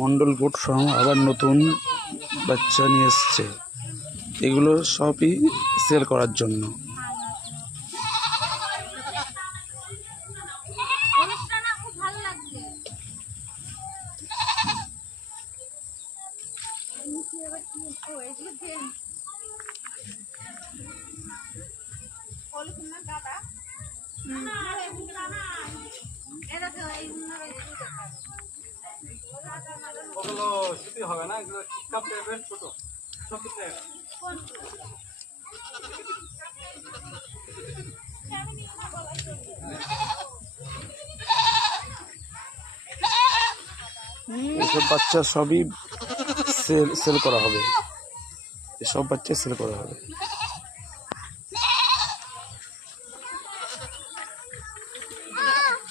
Mondal goat farm আবার নতুন বাচ্চা নিয়ে এসছে। এগুলো সবই সেল করার জন্য। এসব বাচ্চা সবই সেল করা হবে, এসব বাচ্চা সেল করা হবে।